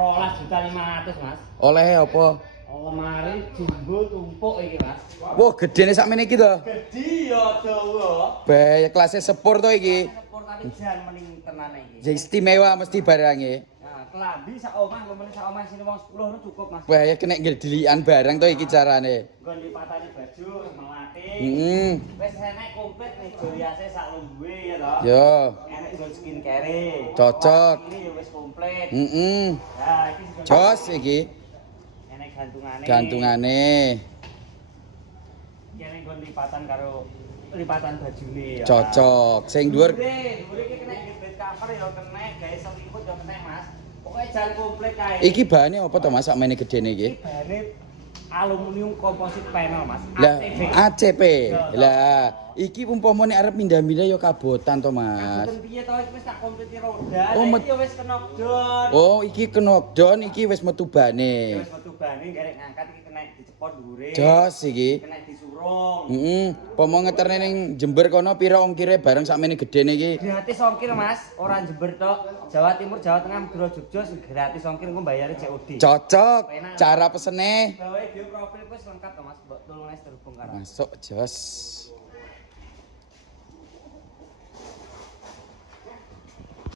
12.500.000 Mas. Oleh apa? Lemari jumbo tumpuk iki Mas. Wah, gedene sakmene iki to. Gede ya dawa. Bah, kelasnya sepur to iki. Sepur tapi jan mending tenan iki. Ya istimewa mesti barangnya. Nah, kelambi sak omah, ngomongin sak omah sini wong 10 cukup Mas. Wah, ya kena gedelian barang to iki carane. Nggon lipatane baju, melati. Wis enek komplit nih joliase sak lungguhe ya to. Yo. Enek nggon skincare. Cocok. Ini ya wis komplit. Nah, iki jos iki. enek gantungane. Gantungane. Kene nggon lipatan karo lipatan bajune ya. Cocok. Sing dhuwur Dhuwure iki kena bed cover ya kena, gawe selimut ya kena Mas. Pokoke jan komplit kae. iki bahane apa to Mas sakmene gedene iki? Iki bahane aluminium composite panel Mas. Lah ACP. ACP. Lah iki umpamane arep pindah-pindah ya kabotan to Mas. Kaboten piye to iki wis tak kompleti roda. Oh, Iki ya wis knockdown. Oh, iki knockdown iki wis metu bane. Wis metu bane garek ngangkat iki kena dicepot dhuwure. Jos iki. Kena disurung. Pomo ngeterne ning Jember kono pira ongkire bareng sakmene gedene iki? Gratis ongkir Mas, ora Jember tok. Jawa Timur, Jawa Tengah, Madura, Jogja gratis ongkir engko bayare COD. Cocok. Cara pesene Bawae bio profil wis lengkap to Mas, mbok tulungne terhubung karo. masuk jos.